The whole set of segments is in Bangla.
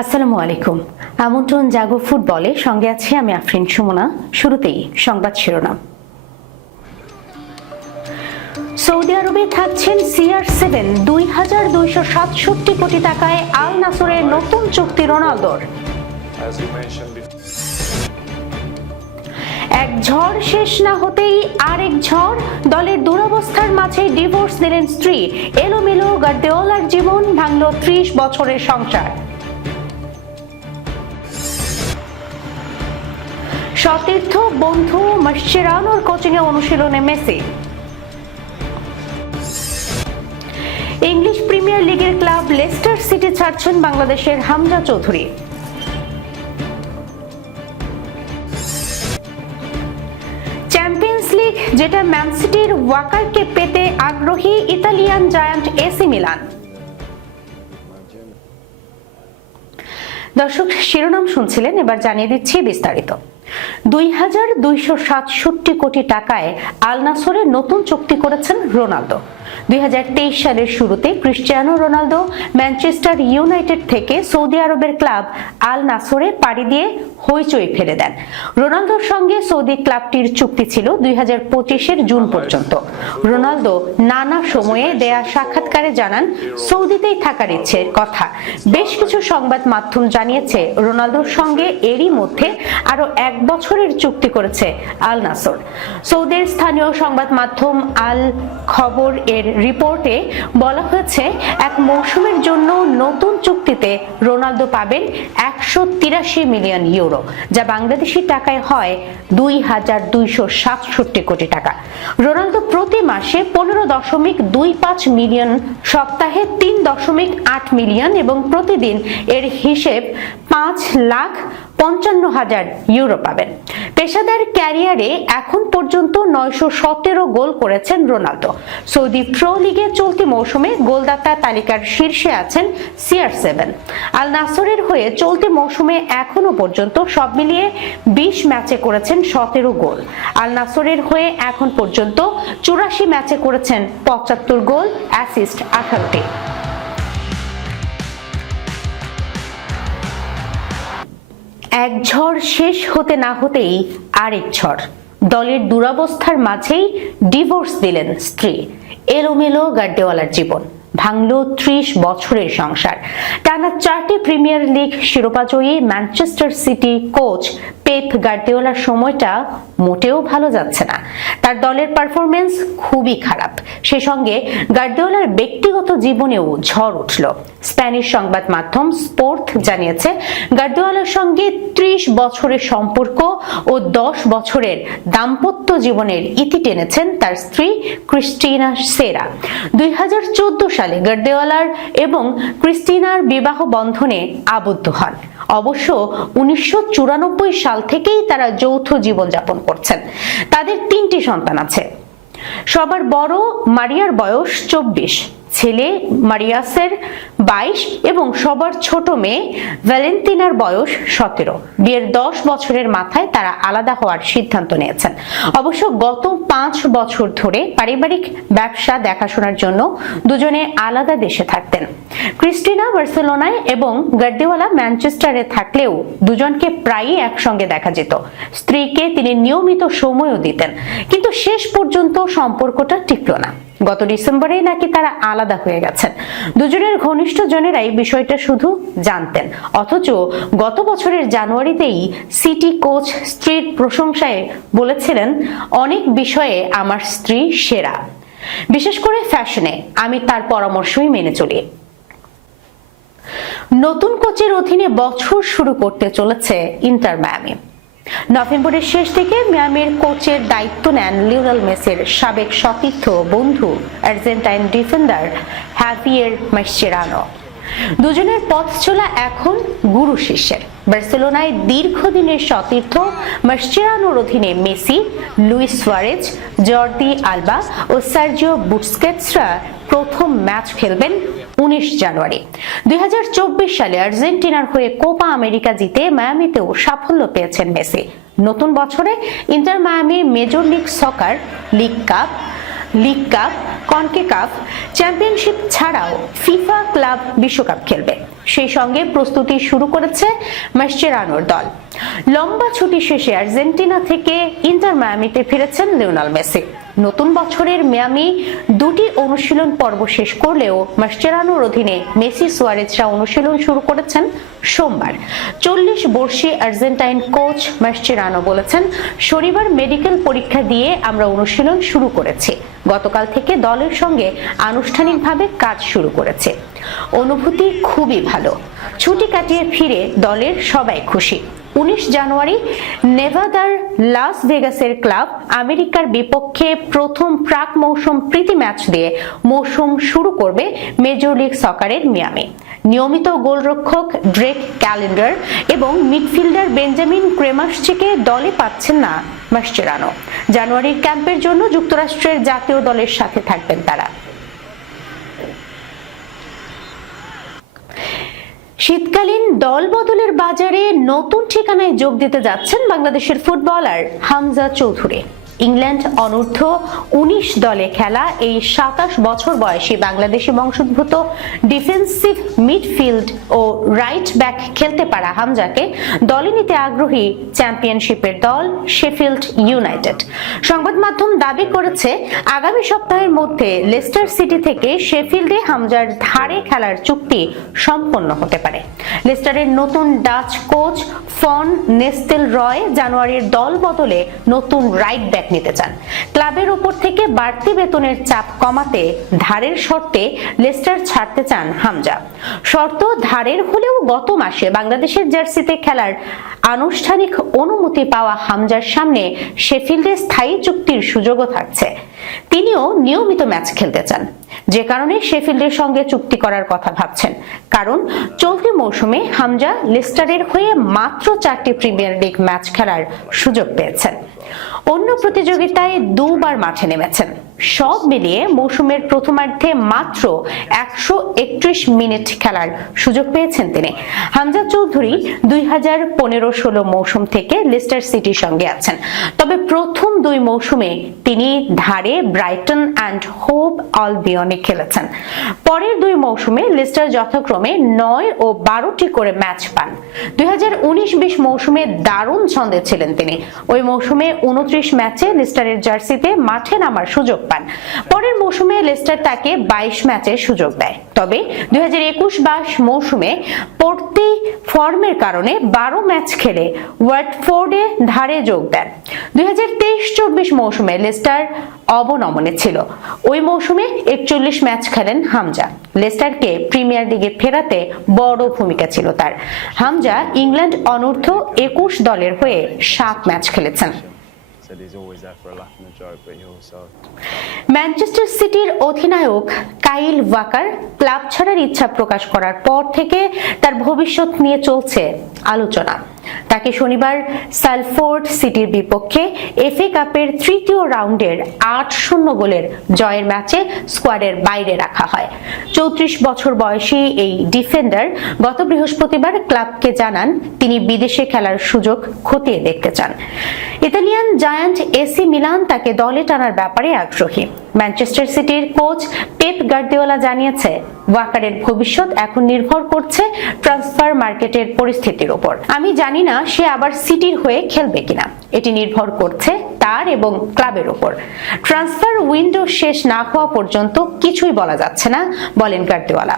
আসসালামু আলাইকুম। আমন্ত্রণ জাগো ফুটবলে। সঙ্গে আছি আমি আফরিন সুমনা। শুরুতেই সংবাদ শিরোনাম। সৌদি আরবে থাকছেন সিআর সেভেন দুই হাজার দুইশো সাতষট্টি কোটি টাকায় আল নাসরের নতুন চুক্তি রোনালদোর. এক ঝড় শেষ না হতেই আরেক ঝড় দলের দুরবস্থার মাঝে ডিভোর্স দিলেন স্ত্রী। এলোমেলো গার্দেওয়ালার জীবন ভাঙল ত্রিশ বছরের সংসার। সতীর্থ বন্ধু মাসচেরানোর কোচিংয়ে অনুশীলনে মেসি। ইংলিশ প্রিমিয়ার লিগের ক্লাব লেস্টার সিটি ছাড়ছেন বাংলাদেশের হামজা চৌধুরী। চ্যাম্পিয়ন্স লিগ, যেটা ম্যান সিটির ওয়াকারকে পেতে আগ্রহী ইতালিয়ান জায়ান্ট এসি মিলান। দর্শক, শিরোনাম শুনছিলেন, এবার জানিয়ে দিচ্ছি বিস্তারিত। দুই হাজার দুইশো সাতষট্টি কোটি টাকায় আল নাসরের নতুন চুক্তি করেছেন রোনালদো। দুই হাজার তেইশ সালের শুরুতে ক্রিস্টিয়ানো রোনালদো ম্যানচেস্টার ইউনাইটেড থেকে সৌদি আরবের ক্লাব আল নাসরে পাড়ি দিয়ে হইচই ফেলে দেন। রোনালদোর সঙ্গে সৌদি ক্লাবটির চুক্তি ছিল দুই হাজার জুন পর্যন্ত। রোনালদো নানা সময়ে দেয়া সাক্ষাৎকারে জানান সৌদিতেই থাকার ইচ্ছের কথা। বেশ কিছু সংবাদ মাধ্যম জানিয়েছে রোনালদোর সঙ্গে এরই মধ্যে আরও এক বছরের চুক্তি করেছে আল নাসর। সৌদির স্থানীয় সংবাদ মাধ্যম আল খবর এর রিপোর্টে বলা হয়েছে, এক মৌসুমের জন্য নতুন চুক্তিতে রোনালদো পাবেন একশো তিরাশি মিলিয়ন ইউরো, যা বাংলাদেশি টাকায় হয় দুই হাজার দুইশো সাতষট্টি কোটি টাকা। রোনালদো প্রতি মাসে পনেরো দশমিক দুই পাঁচ মিলিয়ন, সপ্তাহে তিন দশমিক আট মিলিয়ন এবং প্রতিদিন এর হিসেব পাঁচ লাখ পঞ্চান্ন হাজার ইউরো পাবেন। পেশাদার ক্যারিয়ারে এখন পর্যন্ত নয়শো সতেরো গোল করেছেন রোনালদো। সৌদি প্রো লিগে চলতি মৌসুমে গোলদাতা তালিকার শীর্ষে আছেন সিআর সেভেন। আল নাসরের হয়ে চলতি মৌসুমে এখনও পর্যন্ত সব মিলিয়ে বিশ ম্যাচে করেছেন সতেরো গোল। আল নাসরের হয়ে এখন পর্যন্ত চুরাশি ম্যাচে করেছেন পঁচাত্তর গোল, অ্যাসিস্ট আঠারোটি। এক ঝড় শেষ হতে না হতেই আরেক ঝড়। দলের দুরাবস্থার মাঝেই ডিভোর্স দিলেন স্ত্রী। এলোমেলো গাড্ডেওয়ালার জীবন। ভাঙল ত্রিশ বছরের সংসার। টানা চারটি প্রিমিয়ার লিগ শিরোপাজয়ী ম্যানচেস্টার সিটি কোচ পেপ গার্দিওলার সময়টা মোটেও ভালো যাচ্ছে না। তার দলের পারফরমেন্স খুবই খারাপ। সে সঙ্গে গার্দিওলার ব্যক্তিগত জীবনেও ঝড় উঠল। স্প্যানিশ সংবাদ মাধ্যম স্পোর্ট জানিয়েছে, গার্দিওলার সঙ্গে ত্রিশ বছরের সম্পর্ক ও দশ বছরের দাম্পত্য জীবনের ইতি টেনেছেন তার স্ত্রী ক্রিস্টিনা সেরা। দুই সালে গার্দিওলার এবং ক্রিস্টিনার বিবাহ বন্ধনে আবদ্ধ হন। অবশ্য উনিশশো চুরানব্বই সাল থেকেই তারা যৌথ জীবন যাপন করছেন। তাদের তিনটি সন্তান আছে। সবার বড় মারিয়ার বয়স চব্বিশ। ছেলে মারিয়াসের বাইশ এবং সবার ছোট মেয়ে ভ্যালেন্টিনার বয়স সতেরো। বিয়ের দশ বছরের মাথায় তারা আলাদা হওয়ার সিদ্ধান্ত নিয়েছেন। অবশ্য গত পাঁচ বছর ধরে পারিবারিক ব্যবসা দেখাশোনার জন্য দুজনে আলাদা দেশে থাকতেন। ক্রিস্টিনা বার্সেলোনায় এবং গার্দিওয়ালা ম্যানচেস্টারে থাকলেও দুজনকে প্রায়ই একসঙ্গে দেখা যেত। স্ত্রীকে তিনি নিয়মিত সময়ও দিতেন। কিন্তু শেষ পর্যন্ত সম্পর্কটা টিকল না। গত ডিসেম্বরে নাকি তারা আলাদা হয়ে গেছেন। দুজনের ঘনিষ্ঠ জনেরাই বিষয়টা শুধু জানতেন। অথচ গত বছরের জানুয়ারিতেই সিটি কোচ স্ত্রীর প্রশংসায় বলেছিলেন, অনেক বিষয়ে আমার স্ত্রী সেরা। বিশেষ করে ফ্যাশনে, আমি তার পরামর্শই মেনে চলি। নতুন কোচের অধীনে বছর শুরু করতে চলেছে ইন্টার মায়ামি। নভেম্বরের শেষ দিকে মিয়ামির কোচের দায়িত্ব নেন লিওনেল মেসের সাবেক সতীর্থ বন্ধু আর্জেন্টাইন ডিফেন্ডার হ্যাভিয়ের মাসচেরানো দুজনের পথ চলা এখন গুরু শিষ্যের। বার্সেলোনায় দীর্ঘদিনের সতীর্থ মাসচেরানোর অধীনে Messi, Luis Suarez, Jordi Alba ও সার্জিও বুটস্কেটসরা প্রথম ম্যাচ খেলবেন উনিশ জানুয়ারি। দুই হাজার চব্বিশ সালে আর্জেন্টিনার হয়ে কোপা আমেরিকা জিতে মায়ামিতেও সাফল্য পেয়েছেন মেসি। নতুন বছরে Inter মায়ামির major league soccer, league cup league cup CONCACAF championship ছাড়াও ফিফা ক্লাব বিশ্বকাপ খেলবে। সেই সঙ্গে প্রস্তুতি শুরু করেছে মাসচেরানোর দল। লম্বা ছুটি শেষে আর্জেন্টিনা থেকে ইন্টার মায়ামিতে ফিরেছেন লিওনাল মেসি। নতুন বছরের মিয়ামি দুটি অনুশীলন পর্ব শেষ করলেও মাস্টেরানোর অধীনে মেসি সুয়ারেজরা অনুশীলন শুরু করেছেন সোমবার। চল্লিশ বর্ষী আর্জেন্টাইন কোচ মাস্টেরানো বলেছেন, শনিবার মেডিকেল পরীক্ষা দিয়ে আমরা অনুশীলন শুরু করেছি। গতকাল থেকে দলের সঙ্গে আনুষ্ঠানিকভাবে কাজ শুরু করেছে। অনুভূতি খুবই ভালো। ছুটি কাটিয়ে ফিরে দলের সবাই খুশি। উনিশ জানুয়ারি, নেভাদার লাস ভেগাসের ক্লাব আমেরিকার বিপক্ষে প্রথম প্রাক মৌসুম প্রীতি ম্যাচ দিয়ে মৌসুম শুরু করবে মেজর লিগ সকারের মিয়ামি। নিয়মিত গোলরক্ষক ড্রেক ক্যালেন্ডার এবং মিডফিল্ডার বেঞ্জামিন ক্রেমাসচিকে দলে পাচ্ছেন না মাসচেরানো। জানুয়ারির ক্যাম্পের জন্য যুক্তরাষ্ট্রের জাতীয় দলের সাথে থাকবেন তারা। শীতকালীন দল বদলের বাজারে নতুন ঠিকানায় যোগ দিতে যাচ্ছেন বাংলাদেশের ফুটবলার হামজা চৌধুরী। ইংল্যান্ড অনূর্ধ্ব উনিশ দলে খেলা এই সাতাশ বছর বয়সী বাংলাদেশি বংশোদ্ভূত ডিফেন্সিভ মিডফিল্ড ও রাইট ব্যাক খেলতে পারা হামজাকে দলে নিতে আগ্রহী চ্যাম্পিয়নশিপের দল শেফিল্ড ইউনাইটেড। সংবাদ মাধ্যম দাবি করেছে, আগামী সপ্তাহের মধ্যে লেস্টার সিটি থেকে শেফিল্ডে হামজার ধারে খেলার চুক্তি সম্পন্ন হতে পারে। লেস্টারের নতুন Dutch coach von Nistelrooy জানুয়ারির দল বদলে নতুন রাইট ব্যাক নিতে চান। ক্লাবের উপর থেকে বাড়তি বেতনের চাপ কমাতে ধারের শর্তে লেস্টার ছাড়তে চান হামজা। শর্ত ধারের হলেও গত মাসে বাংলাদেশের জার্সিতে খেলার আনুষ্ঠানিক অনুমতি পাওয়া হামজার সামনে শেফিল্ডে স্থায়ী চুক্তির সুযোগও থাকছে। তিনিও নিয়মিত ম্যাচ খেলতে চান। যে কারণে শেফিল্ডের সঙ্গে চুক্তি করার কথা ভাবছেন। কারণ চলতি মৌসুমে হামজা লেস্টারের হয়ে মাত্র চারটি প্রিমিয়ার লিগ ম্যাচ খেলার সুযোগ পেয়েছেন। অন্য প্রতিযোগিতায় দুবার মাঠে নেমেছেন। সব মিলিয়ে মৌসুমের প্রথমার্ধে মাত্র একশো একত্রিশ মিনিট খেলার সুযোগ পেয়েছেন তিনি। হামজা চৌধুরী দুই হাজার পনেরো ষোলো মৌসুম থেকে লিস্টার সিটির সঙ্গে আছেন। তবে প্রথম দুই মৌসুমে তিনি ধারে ব্রাইটন অ্যান্ড হোপ অলবিয়নে খেলেছেন। পরের দুই মৌসুমে লিস্টার যথাক্রমে নয় ও বারোটি করে ম্যাচ পান। দুই হাজার উনিশ বিশ মৌসুমে দারুণ ছন্দে ছিলেন তিনি। ওই মৌসুমে উনত্রিশ ম্যাচে লিস্টারের জার্সিতে মাঠে নামার সুযোগ পান। পরের মৌসুমে লিস্টার তাকে বাইশ ম্যাচের সুযোগ দেয়। তবে দুই হাজার একুশ বাইশ মৌসুমে পড়তি ফর্মের কারণে বারো ম্যাচ খেলে ওয়াটফোর্ডে ধারে যোগ দেন। দুই মৌসুমে লেস্টার অবনমনে ছিল। ওই মৌসুমে একচল্লিশ ম্যাচ খেলেন হামজা। লেস্টারকে প্রিমিয়ার লিগে ফেরাতে বড় ভূমিকা ছিল তার। হামজা ইংল্যান্ড অনূর্ধ্ব একুশ দলের হয়ে সাত ম্যাচ খেলেছেন। ম্যানচেস্টার সিটির অধিনায়ক কাইল ওয়াকার ক্লাব ছাড়ার ইচ্ছা প্রকাশ করার পর থেকে তার ভবিষ্যৎ নিয়ে চলছে আলোচনা। তাকে শনিবার সালফোর্ড সিটির বিপক্ষে এফএ কাপের তৃতীয় রাউন্ডের আট শূন্য গোলের জয়ের ম্যাচে স্কোয়াডের বাইরে রাখা হয়। চৌত্রিশ বছর বয়সী এই ডিফেন্ডার গত বৃহস্পতিবার ক্লাবকে জানান, তিনি বিদেশে খেলার সুযোগ খতিয়ে দেখতে চান। ইতালিয়ান জায়ান্ট এসি মিলান তাকে দলে টানার ব্যাপারে আগ্রহী। ম্যানচেস্টার সিটির কোচ পেপ গার্দিওলা জানিয়েছে, ওয়াকারের ভবিষ্যৎ এখন নির্ভর করছে ট্রান্সফার মার্কেটের পরিস্থিতির উপর। আমি জানি না সে আবার সিটির হয়ে খেলবে কিনা। এটি নির্ভর করছে তার এবং ক্লাবের উপর। ট্রান্সফার উইন্ডো শেষ না হওয়া পর্যন্ত কিছুই বলা যাচ্ছে না, বলেন গার্দিওলা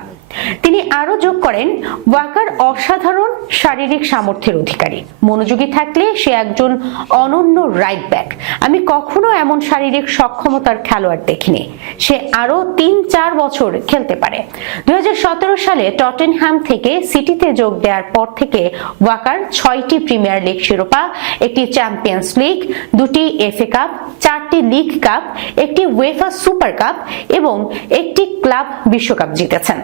তিনি আরও যোগ করেন, ওয়াকার অসাধারণ শারীরিক সামর্থ্যের অধিকারী। মনোযোগী থাকলে সে একজন অনন্য রাইট ব্যাক আমি কখনো এমন শারীরিক সক্ষমতার খেলোয়াড় দেখিনি। সে আরও তিন চার বছর খেলতে পারে। দুই হাজার সতেরো সালে টটেনহ্যাম থেকে সিটিতে যোগ দেওয়ার পর থেকে ওয়াকার ছয়টি প্রিমিয়ার লিগ শিরোপা, একটি চ্যাম্পিয়ন্স লিগ, দুটি এফএ কাপ, চারটি লিগ কাপ, একটি ওয়েফা সুপার কাপ এবং একটি ক্লাব বিশ্বকাপ জিতেছেন।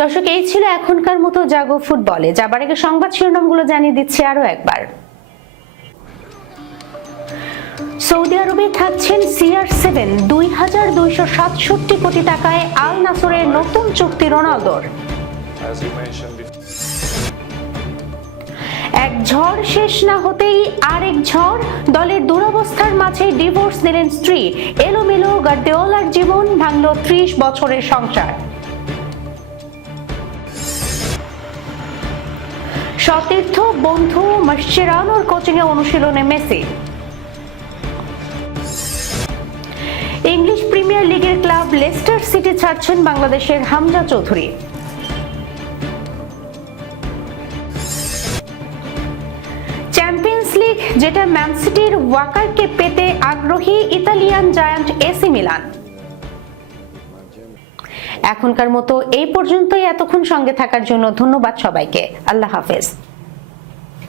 দর্শক, এই ছিল এখনকার মতো জাগো ফুটবলে। যাবার আগে সংবাদ শিরোনামগুলো জানিয়ে দিচ্ছি আরও একবার। সৌদি আরবে থাকছেন সিআর সেভেন দুই হাজার দুইশো সাতষট্টি কোটি টাকায় আল নাসরের নতুন চুক্তি রোনালদোর. এক ঝড় শেষ না হতেই আরেক ঝড়, দলের দুরবস্থার মাঝে ডিভোর্স দিলেন স্ত্রী। এলোমেলো গার্দিওলার জীবন ভাঙল ত্রিশ বছরের সংসার। সতীর্থ, বন্ধু মাসচেরানোর কোচিংয়ে অনুশীলনে মেসি। ইংলিশ প্রিমিয়ার লিগের ক্লাব লেস্টার সিটি ছাড়ছেন বাংলাদেশের হামজা চৌধুরী। চ্যাম্পিয়ন্স লিগ, যেটা ম্যান সিটির ওয়াকারকে পেতে আগ্রহী ইতালিয়ান জায়ান্ট এসি মিলান। এখনকার মতো এই পর্যন্তই এতক্ষণ সঙ্গে থাকার জন্য ধন্যবাদ সবাইকে। আল্লাহ হাফেজ।